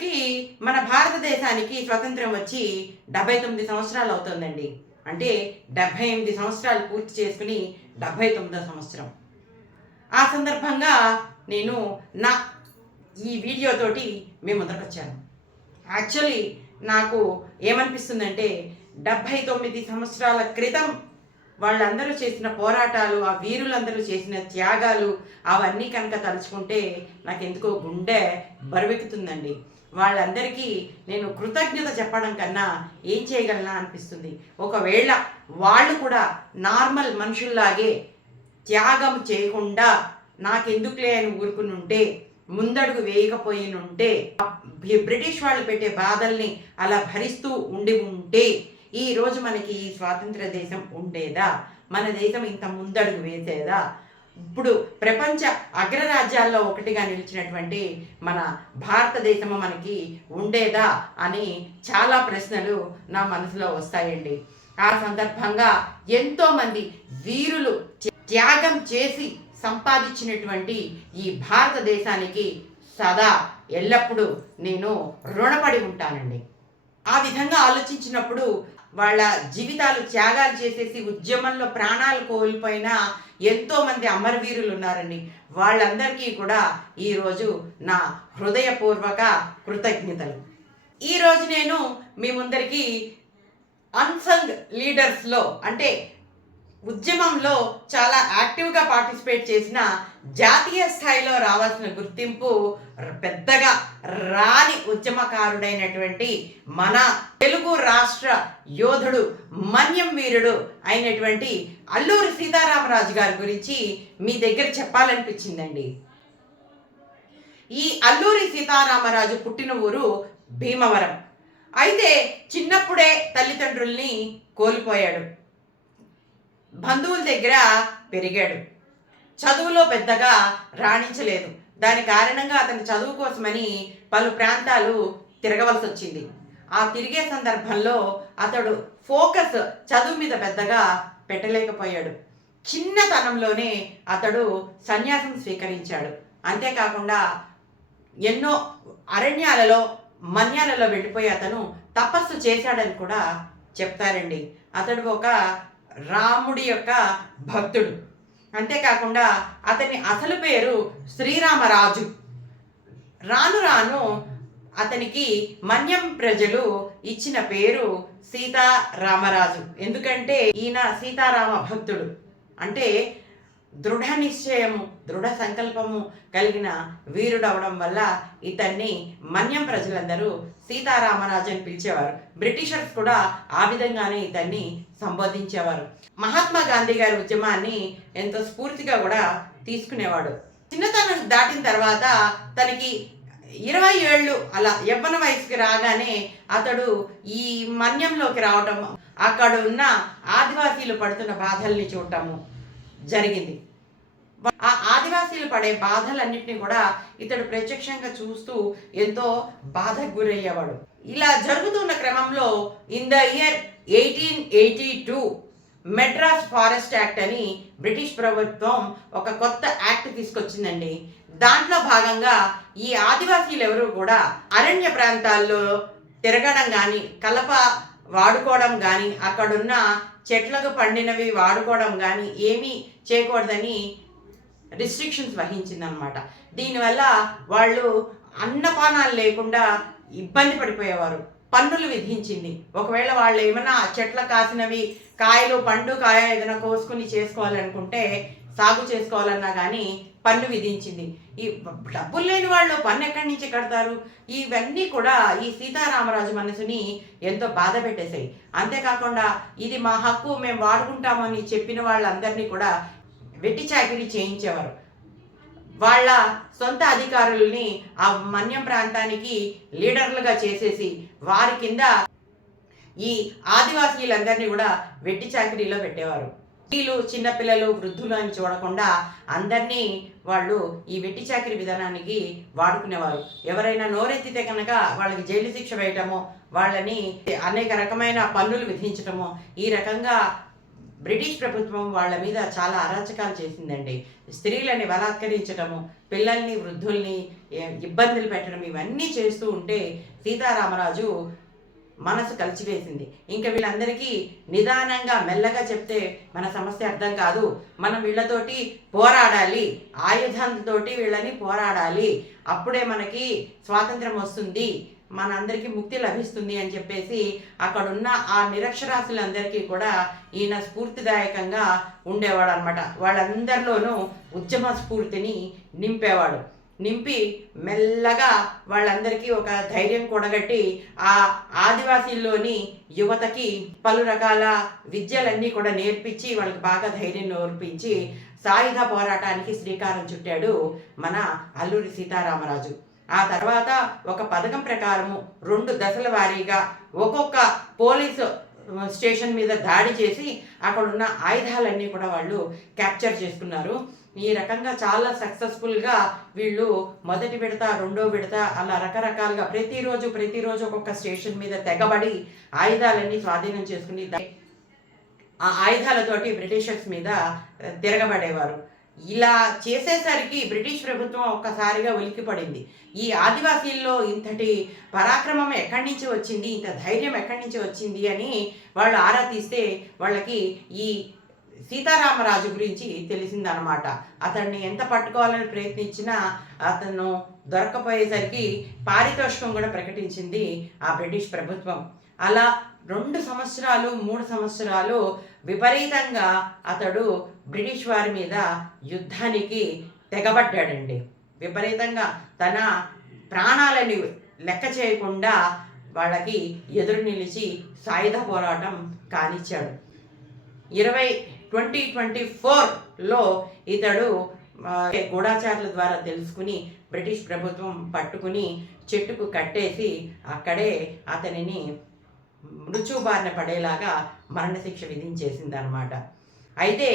ఇప్పటికీ మన భారతదేశానికి స్వతంత్రం వచ్చి డెబ్బై తొమ్మిది సంవత్సరాలు అవుతుందండి. అంటే డెబ్బై ఎనిమిది సంవత్సరాలు పూర్తి చేసుకుని డెబ్బై తొమ్మిదో సంవత్సరం. ఆ సందర్భంగా నేను నా ఈ వీడియోతోటి మేము ముందరకు వచ్చాను. యాక్చువల్లీ నాకు ఏమనిపిస్తుందంటే డెబ్భై తొమ్మిది సంవత్సరాల క్రితం వాళ్ళందరూ చేసిన పోరాటాలు ఆ వీరులందరూ చేసిన త్యాగాలు అవన్నీ కనుక తలుచుకుంటే నాకు ఎందుకో గుండె బరువెక్కుతుందండి. వాళ్ళందరికీ నేను కృతజ్ఞత చెప్పడం కన్నా ఏం చేయగలనా అనిపిస్తుంది. ఒకవేళ వాళ్ళు కూడా నార్మల్ మనుషుల్లాగే త్యాగం చేయకుండా నాకెందుకులే అని ఊరుకుని ఉంటే ముందడుగు వేయకపోయినుంటే బ్రిటిష్ వాళ్ళు పెట్టే బాధల్ని అలా భరిస్తూ ఉండి ఉంటే ఈ రోజు మనకి ఈ స్వాతంత్ర దేశం ఉండేదా? మన దేశం ఇంత ముందడుగు వేసేదా? ఇప్పుడు ప్రపంచ అగ్రరాజ్యాల్లో ఒకటిగా నిలిచినటువంటి మన భారతదేశము మనకి ఉండేదా అని చాలా ప్రశ్నలు నా మనసులో వస్తాయండి. ఆ సందర్భంగా ఎంతోమంది వీరులు త్యాగం చేసి సంపాదించినటువంటి ఈ భారతదేశానికి సదా ఎల్లప్పుడూ నేను రుణపడి ఉంటానండి. ఆ విధంగా ఆలోచించినప్పుడు వాళ్ళ జీవితాలు త్యాగాలు చేసేసి ఉద్యమంలో ప్రాణాలు కోల్పోయిన ఎంతో మంది అమరవీరులు ఉన్నారండి. వాళ్ళందరికీ కూడా ఈరోజు నా హృదయపూర్వక కృతజ్ఞతలు. ఈరోజు నేను మీ ముందరికి అన్సంగ్ లీడర్స్లో అంటే ఉద్యమంలో చాలా యాక్టివ్గా పార్టిసిపేట్ చేసిన జాతీయ స్థాయిలో రావాల్సిన గుర్తింపు పెద్దగా రాని ఉద్యమకారుడైనటువంటి మన తెలుగు రాష్ట్ర యోధుడు మన్యం వీరుడు అయినటువంటి అల్లూరి సీతారామరాజు గారి గురించి మీ దగ్గర చెప్పాలనిపించిందండి. ఈ అల్లూరి సీతారామరాజు పుట్టిన ఊరు భీమవరం. అయితే చిన్నప్పుడే తల్లిదండ్రుల్ని కోల్పోయాడు. బంధువుల దగ్గర పెరిగాడు. చదువులో పెద్దగా రాణించలేదు. దాని కారణంగా అతని చదువు కోసమని పలు ప్రాంతాలు తిరగవలసి వచ్చింది. ఆ తిరిగే సందర్భంలో అతడు ఫోకస్ చదువు మీద పెద్దగా పెట్టలేకపోయాడు. చిన్నతనంలోనే అతడు సన్యాసం స్వీకరించాడు. అంతేకాకుండా ఎన్నో అరణ్యాలలో మన్యాలలో వెళ్ళిపోయి అతను తపస్సు చేశాడని కూడా చెప్తారండి. అతడు ఒక రాముడి యొక్క భక్తుడు. అంతేకాకుండా అతని అసలు పేరు శ్రీరామరాజు. రాను రాను అతనికి మన్యం ప్రజలు ఇచ్చిన పేరు సీతారామరాజు. ఎందుకంటే ఈయన సీతారామ భక్తుడు. అంటే దృఢ నిశ్చయము దృఢ సంకల్పము కలిగిన వీరుడవడం వల్ల ఇతన్ని మన్యం ప్రజలందరూ సీతారామరాజు అని పిలిచేవారు. బ్రిటిషర్స్ కూడా ఆ విధంగానే ఇతన్ని సంబోధించేవారు. మహాత్మా గాంధీ గారి ఉద్యమాన్ని ఎంతో స్ఫూర్తిగా కూడా తీసుకునేవాడు. చిన్నతనం దాటిన తర్వాత తనకి ఇరవై ఏళ్ళు అలా యవ్వన వయసుకి రాగానే అతడు ఈ మన్యంలోకి రావటం అక్కడ ఉన్న ఆదివాసీలు పడుతున్న బాధల్ని చూడటము జరిగింది. ఆ ఆదివాసీలు పడే బాధలన్నింటినీ కూడా ఇతడు ప్రత్యక్షంగా చూస్తూ ఎంతో బాధకు గురయ్యేవాడు. ఇలా జరుగుతున్న క్రమంలో in the year eighteen eighty two Madras forest act అని బ్రిటిష్ ప్రభుత్వం ఒక కొత్త యాక్ట్ తీసుకొచ్చిందండి. దాంట్లో భాగంగా ఈ ఆదివాసీలు ఎవరు కూడా అరణ్య ప్రాంతాల్లో తిరగడం కానీ కలప వాడుకోవడం కానీ అక్కడున్న చెట్లకు పండినవి వాడుకోవడం కానీ ఏమీ చేయకూడదని రిస్ట్రిక్షన్స్ వహించిందనమాట దీనివల్ల వాళ్ళు అన్నపానాలు లేకుండా ఇబ్బంది పడిపోయేవారు. పన్నులు విధించింది. ఒకవేళ వాళ్ళు ఏమైనా చెట్ల కాసినవి కాయలు పండు కాయ ఏదైనా కోసుకుని చేసుకోవాలనుకుంటే సాగు చేసుకోవాలన్నా కానీ పన్ను విధించింది. ఈ డబ్బులు లేని వాళ్ళు పన్ను ఎక్కడి నుంచి కడతారు? ఇవన్నీ కూడా ఈ సీతారామరాజు మనసుని ఎంతో బాధ పెట్టేశాయి. అంతేకాకుండా ఇది మా హక్కు మేము వాడుకుంటామని చెప్పిన వాళ్ళందరినీ కూడా వెట్టి చాకిరీ చేయించేవారు. వాళ్ళ సొంత అధికారుల్ని ఆ మన్యం ప్రాంతానికి లీడర్లుగా చేసేసి వారి కింద ఈ ఆదివాసీలందరినీ కూడా వెట్టి చాకరీలో పెట్టేవారు. వీళ్ళు చిన్నపిల్లలు వృద్ధులు అని చూడకుండా అందరినీ వాళ్ళు ఈ వెట్టి చాకరీ విధానానికి వాడుకునేవారు. ఎవరైనా నోరెత్తితే కనుక వాళ్ళకి జైలు శిక్ష వేయటము వాళ్ళని అనేక రకమైన పన్నులు విధించటము ఈ రకంగా బ్రిటిష్ ప్రభుత్వం వాళ్ళ మీద చాలా అరాచకాలు చేసిందండి. స్త్రీలని బలాత్కరించడము పిల్లల్ని వృద్ధుల్ని ఇబ్బందులు పెట్టడం ఇవన్నీ చేస్తూ ఉంటే సీతారామరాజు మనసు కలిచివేసింది. ఇంకా వీళ్ళందరికీ నిదానంగా మెల్లగా చెప్తే మన సమస్య అర్థం కాదు. మనం వీళ్ళతోటి పోరాడాలి. ఆయుధంతోటి వీళ్ళని పోరాడాలి. అప్పుడే మనకి స్వాతంత్రం వస్తుంది. మనందరికీ ముక్తి లభిస్తుంది అని చెప్పేసి అక్కడున్న ఆ నిరక్షరాస్యులందరికీ కూడా ఈయన స్ఫూర్తిదాయకంగా ఉండేవాడు అనమాట వాళ్ళందరిలోనూ ఉద్యమ స్ఫూర్తిని నింపేవాడు. నింపి మెల్లగా వాళ్ళందరికీ ఒక ధైర్యం కూడగట్టి ఆ ఆదివాసీల్లోని యువతకి పలు రకాల విద్యలన్నీ కూడా నేర్పించి వాళ్ళకి బాగా ధైర్యం నేర్పించి సాయుధ పోరాటానికి శ్రీకారం చుట్టాడు మన అల్లూరి సీతారామరాజు. ఆ తర్వాత ఒక పథకం ప్రకారము రెండు దశల వారీగా ఒక్కొక్క పోలీసు స్టేషన్ మీద దాడి చేసి అక్కడ ఉన్న ఆయుధాలన్నీ కూడా వాళ్ళు క్యాప్చర్ చేసుకున్నారు. ఈ రకంగా చాలా సక్సెస్ఫుల్గా వీళ్ళు మొదటి విడత రెండో విడత అలా రకరకాలుగా ప్రతిరోజు ప్రతిరోజు ఒక్కొక్క స్టేషన్ మీద తెగబడి ఆయుధాలన్నీ స్వాధీనం చేసుకుని ఆ ఆయుధాలతోటి బ్రిటిషర్స్ మీద తిరగబడేవారు. ఇలా చేసేసరికి బ్రిటిష్ ప్రభుత్వం ఒక్కసారిగా ఉలిక్కిపడింది. ఈ ఆదివాసీల్లో ఇంతటి పరాక్రమం ఎక్కడి నుంచి వచ్చింది? ఇంత ధైర్యం ఎక్కడి నుంచి వచ్చింది అని వాళ్ళు ఆరా తీస్తే వాళ్ళకి ఈ సీతారామరాజు గురించి తెలిసిందనమాట అతన్ని ఎంత పట్టుకోవాలని ప్రయత్నించినా అతను దొరకపోయేసరికి పారితోషికం కూడా ప్రకటించింది ఆ బ్రిటిష్ ప్రభుత్వం. అలా రెండు సంవత్సరాలు మూడు సంవత్సరాలు విపరీతంగా అతడు బ్రిటిష్ వారి మీద యుద్ధానికి తెగబడ్డాడండి. విపరీతంగా తన ప్రాణాలని లెక్క చేయకుండా వాళ్ళకి ఎదురు నిలిచి సాయుధ పోరాటం కానిచ్చాడు. ఇరవై ట్వంటీ ట్వంటీ ఫోర్లో ఇతడు గూఢాచారుల ద్వారా తెలుసుకుని బ్రిటిష్ ప్రభుత్వం పట్టుకుని చెట్టుకు కట్టేసి అక్కడే అతనిని మృత్యుబారిన పడేలాగా మరణశిక్ష విధించేసింది అనమాట అయితే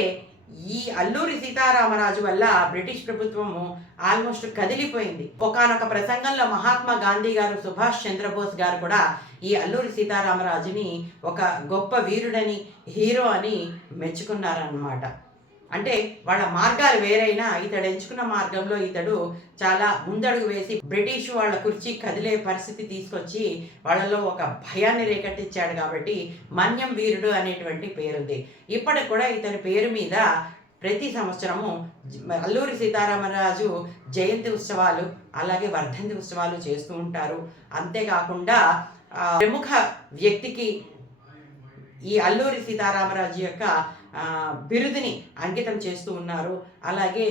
ఈ అల్లూరి సీతారామరాజు వల్ల బ్రిటిష్ ప్రభుత్వము ఆల్మోస్ట్ కదిలిపోయింది. ఒకానొక ప్రసంగంలో మహాత్మా గాంధీ గారు సుభాష్ చంద్రబోస్ గారు కూడా ఈ అల్లూరి సీతారామరాజుని ఒక గొప్ప వీరుడని హీరో అని మెచ్చుకున్నారన్నమాట. అంటే వాళ్ళ మార్గాలు వేరైనా ఇతడు ఎంచుకున్న మార్గంలో ఇతడు చాలా ముందడుగు వేసి బ్రిటిష్ వాళ్ళ కుర్చీ కదిలే పరిస్థితి తీసుకొచ్చి వాళ్ళలో ఒక భయాన్ని రేకెట్టించాడు కాబట్టి మన్యం వీరుడు అనేటువంటి పేరుంది. ఇప్పటికి కూడా ఇతని పేరు మీద ప్రతి సంవత్సరము అల్లూరి సీతారామరాజు జయంతి ఉత్సవాలు అలాగే వర్ధంతి ఉత్సవాలు చేస్తూ ఉంటారు. అంతేకాకుండా ప్రముఖ వ్యక్తికి ఈ అల్లూరి సీతారామరాజు యొక్క బిరుదుని అంకితం చేస్తూ ఉన్నారు. అలాగే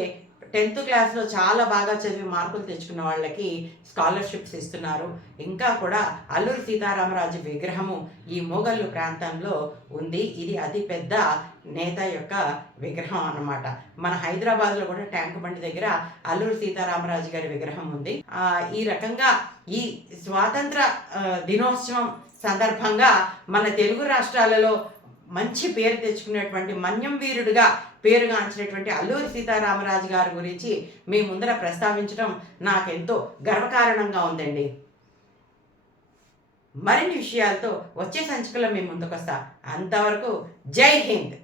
టెన్త్ క్లాస్లో చాలా బాగా చదివి మార్కులు తెచ్చుకున్న వాళ్ళకి స్కాలర్షిప్స్ ఇస్తున్నారు. ఇంకా కూడా అల్లూరి సీతారామరాజు విగ్రహము ఈ మోగల్లు ప్రాంతంలో ఉంది. ఇది అతి పెద్ద నేత యొక్క విగ్రహం అన్నమాట. మన హైదరాబాద్లో కూడా ట్యాంక్ బండి దగ్గర అల్లూరి సీతారామరాజు గారి విగ్రహం ఉంది. ఈ రకంగా ఈ స్వాతంత్ర దినోత్సవం సందర్భంగా మన తెలుగు రాష్ట్రాలలో మంచి పేరు తెచ్చుకున్నటువంటి మన్యం వీరుడుగా పేరుగాంచినటువంటి అల్లూరి సీతారామరాజు గారి గురించి మీ ముందర ప్రస్తావించడం నాకెంతో గర్వకారణంగా ఉందండి. మరిన్ని విషయాలతో వచ్చే సంచికలో మీ ముందుకొస్తా. అంతవరకు జై హింద్.